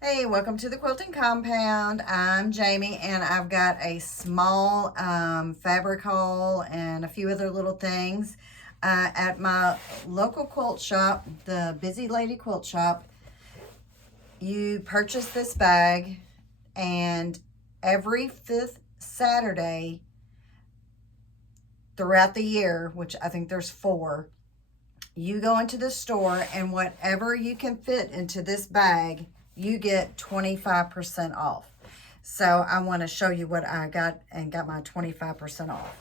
Hey, welcome to the quilting compound. I'm Jamie, and I've got a small fabric haul and a few other little things at my local quilt shop, the Busy Lady Quilt Shop. You purchase this bag, and every fifth Saturday throughout the year, which I think there's four, you go into the store, and whatever you can fit into this bag, you get 25% off. So I want to show you what I got and got my 25% off.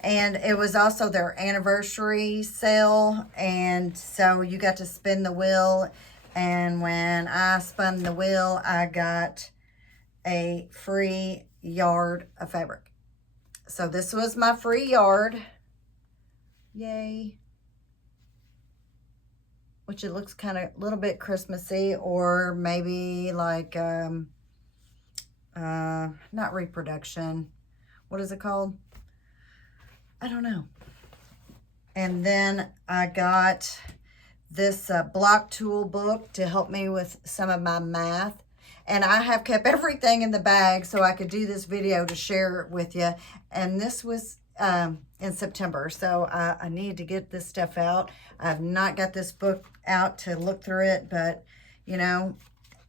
And it was also their anniversary sale, and so you got to spin the wheel. And when I spun the wheel, I got a free yard of fabric. So this was my free yard. Yay. Which it looks kind of a little bit Christmassy, or maybe like not reproduction. What is it called? I don't know. And then I got this block tool book to help me with some of my math. And I have kept everything in the bag so I could do this video to share it with you. And this was in September, so I need to get this stuff out. I've not got this book out to look through it, but you know,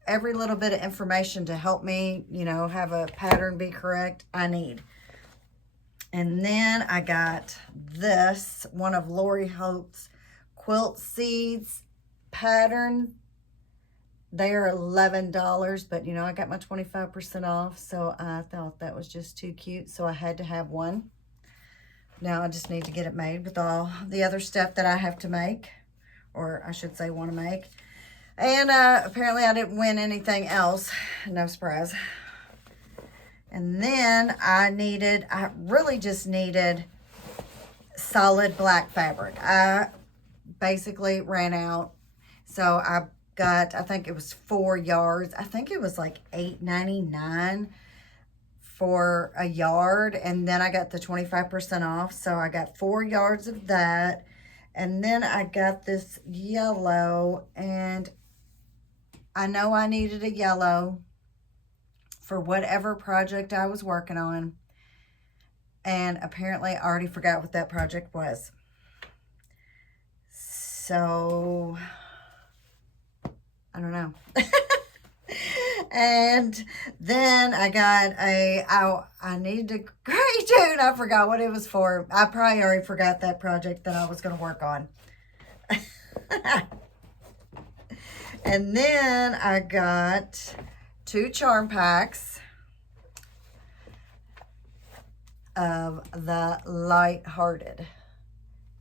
every little bit of information to help me, have a pattern be correct, I need. And then I got this, one of Lori Holt's quilt seeds pattern. They are $11, but I got my 25% off, so I thought that was just too cute, so I had to have one. Now I just need to get it made with all the other stuff that I have to make, or I should say want to make. And apparently I didn't win anything else. No surprise. And then I really just needed solid black fabric. I basically ran out. So I got, I think it was 4 yards. I think it was like $8.99 for a yard, and then I got the 25% off, so I got 4 yards of that. And then I got this yellow, and I know I needed a yellow for whatever project I was working on, and apparently I already forgot what that project was. So I don't know. And then I got I needed a gray tune. I forgot what it was for. I probably already forgot that project that I was going to work on. And then I got 2 charm packs of the Lighthearted.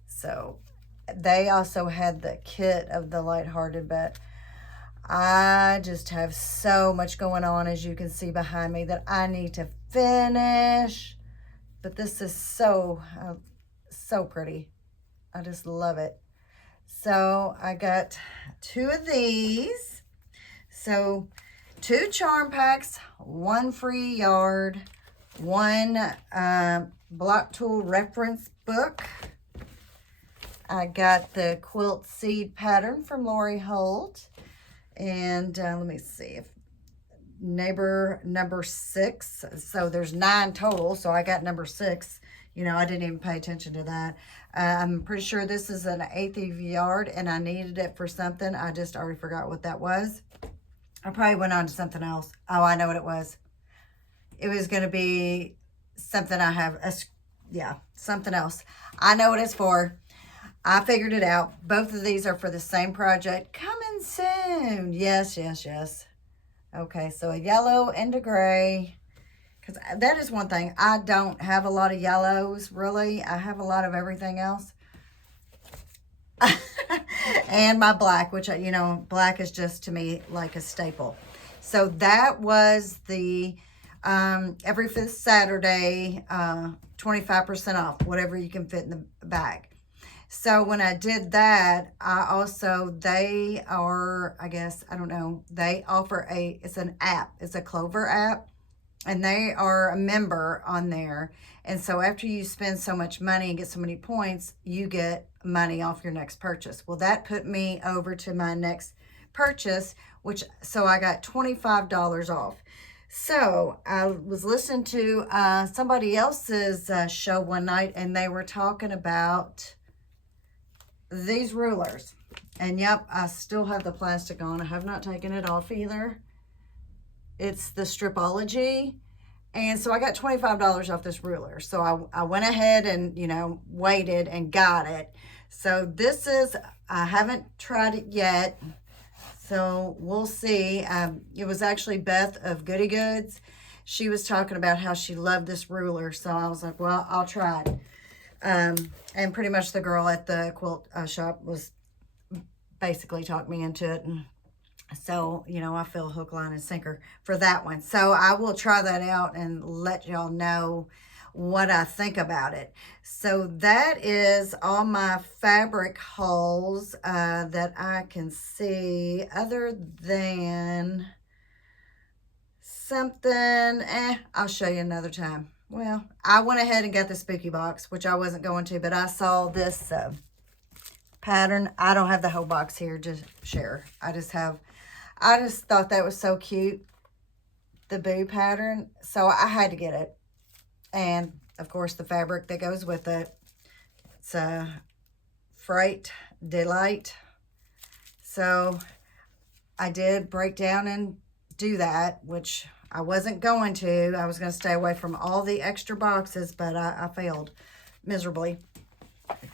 So they also had the kit of the Lighthearted, but I just have so much going on, as you can see behind me, that I need to finish. But this is so pretty. I just love it. So I got 2 of these. So 2 charm packs, 1 free yard, 1 block tool reference book. I got the quilt seed pattern from Lori Holt. And let me see if neighbor number 6. So there's 9 total. So I got number 6. I didn't even pay attention to that. I'm pretty sure this is an 1/8 of yard, and I needed it for something. I just already forgot what that was. I probably went on to something else. Oh, I know what it was. It was going to be something I have. Something else. I know what it's for. I figured it out. Both of these are for the same project. Coming soon. Yes. Okay, so a yellow and a gray. Because that is one thing. I don't have a lot of yellows, really. I have a lot of everything else. And my black, which, black is just to me like a staple. So that was the every 5th Saturday, 25% off, whatever you can fit in the bag. So when I did that, they are, I guess, I don't know, they offer it's an app. It's a Clover app, and they are a member on there. And so after you spend so much money and get so many points, you get money off your next purchase. Well, that put me over to my next purchase, so I got $25 off. So I was listening to somebody else's show one night, and they were talking about these rulers. And yep, I still have the plastic on. I have not taken it off either. It's the Stripology. And so I got $25 off this ruler. So I went ahead and, waited and got it. So this is, I haven't tried it yet. So we'll see. It was actually Beth of Goody Goods. She was talking about how she loved this ruler. So I was like, well, I'll try it. And pretty much the girl at the quilt shop was basically talking me into it. And so, I feel hook, line, and sinker for that one. So I will try that out and let y'all know what I think about it. So that is all my fabric hauls that I can see, other than something, I'll show you another time. Well, I went ahead and got the spooky box, which I wasn't going to, but I saw this pattern. I don't have the whole box here to share. I just thought that was so cute, the boo pattern. So I had to get it. And, of course, the fabric that goes with it. It's a Freight Delight. So I did break down and do that, which I wasn't going to. I was going to stay away from all the extra boxes, but I failed miserably.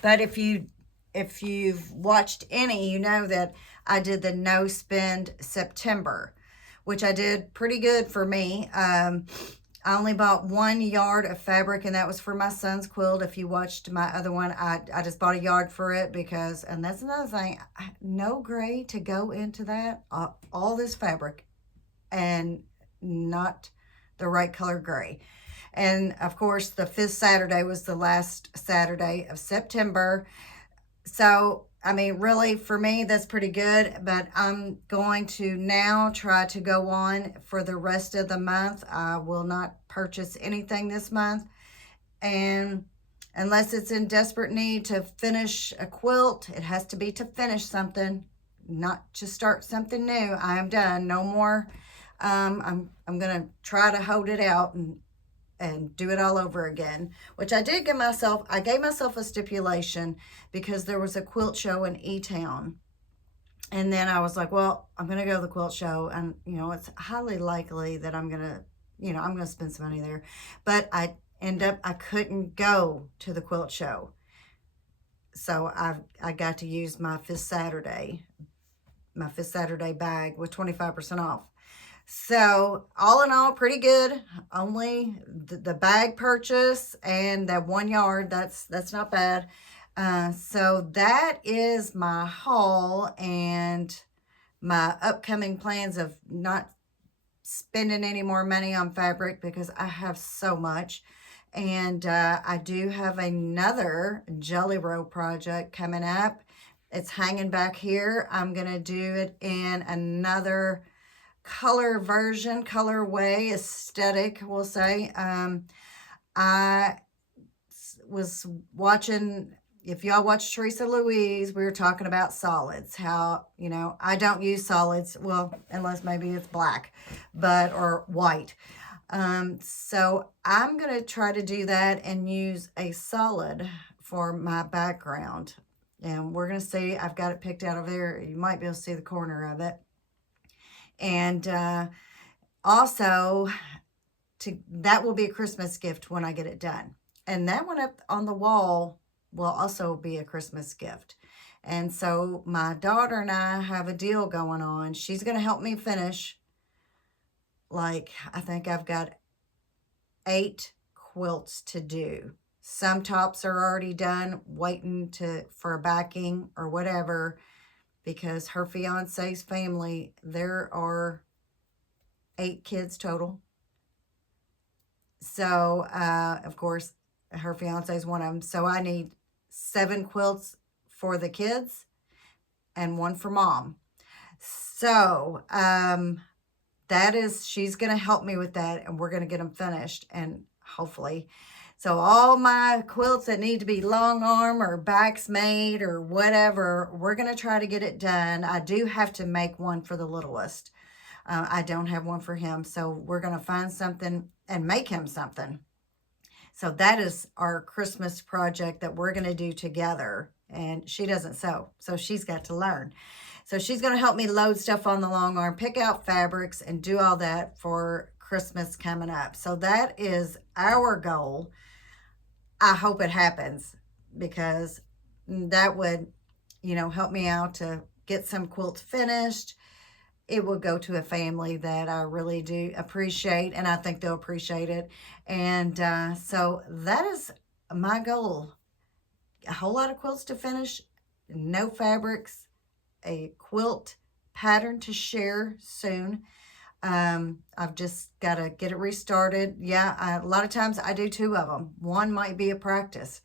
But if you've watched any, you know that I did the no spend September, which I did pretty good for me. I only bought 1 yard of fabric, and that was for my son's quilt. If you watched my other one, I just bought a yard for it because, and that's another thing, no gray to go into that, all this fabric, and not the right color gray. And of course, the 5th Saturday was the last Saturday of September. So, I mean, really, for me, that's pretty good. But I'm going to now try to go on for the rest of the month. I will not purchase anything this month. And unless it's in desperate need to finish a quilt, it has to be to finish something, not to start something new. I am done. No more. I'm going to try to hold it out and do it all over again, which I did give myself. I gave myself a stipulation because there was a quilt show in E-Town. And then I was like, well, I'm going to go to the quilt show, and, it's highly likely that I'm going to spend some money there. But I couldn't go to the quilt show. So I got to use my 5th Saturday bag with 25% off. So all in all, pretty good. Only the bag purchase and that 1 yard, that's not bad. So that is my haul and my upcoming plans of not spending any more money on fabric because I have so much. And I do have another Jelly Roll project coming up. It's hanging back here. I'm going to do it in another colorway, aesthetic, we'll say. I was watching, if y'all watch Teresa Louise, we were talking about solids, how, I don't use solids, well, unless maybe it's black, or white. So I'm going to try to do that and use a solid for my background. And we're going to see, I've got it picked out over there. You might be able to see the corner of it. And also, that will be a Christmas gift when I get it done. And that one up on the wall will also be a Christmas gift. And so my daughter and I have a deal going on. She's going to help me finish. I think I've got 8 quilts to do. Some tops are already done, waiting for a backing or whatever. Because her fiance's family, there are 8 kids total. So, of course, her fiance's one of them. So I need 7 quilts for the kids and 1 for mom. So, she's going to help me with that, and we're going to get them finished, and hopefully. So all my quilts that need to be long arm or backs made or whatever, we're going to try to get it done. I do have to make one for the littlest. I don't have one for him. So we're going to find something and make him something. So that is our Christmas project that we're going to do together. And she doesn't sew, so she's got to learn. So she's going to help me load stuff on the long arm, pick out fabrics, and do all that for Christmas coming up. So that is our goal. I hope it happens, because that would, you know, help me out to get some quilts finished. It will go to a family that I really do appreciate, and I think they'll appreciate it. And so that is my goal. A whole lot of quilts to finish, no fabrics, a quilt pattern to share soon. I've just got to get it restarted. Yeah, a lot of times I do 2 of them. One might be a practice.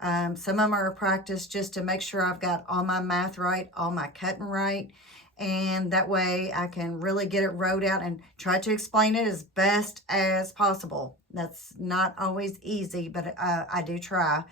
Some of them are a practice just to make sure I've got all my math right, all my cutting right. And that way I can really get it wrote out and try to explain it as best as possible. That's not always easy, but I do try.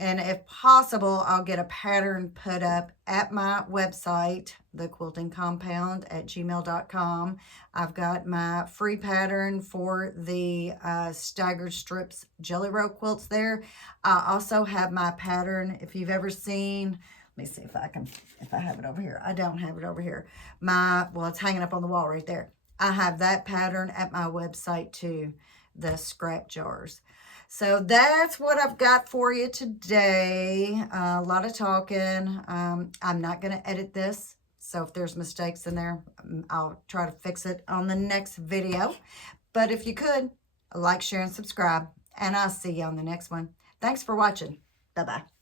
And if possible, I'll get a pattern put up at my website, thequiltingcompound@gmail.com. I've got my free pattern for the staggered strips jelly roll quilts there. I also have my pattern, if you've ever seen, let me see if I have it over here. I don't have it over here. Well, it's hanging up on the wall right there. I have that pattern at my website too, the scrap jars. So that's what I've got for you today. A lot of talking. I'm not going to edit this. So if there's mistakes in there, I'll try to fix it on the next video. But if you could, like, share, and subscribe. And I'll see you on the next one. Thanks for watching. Bye-bye.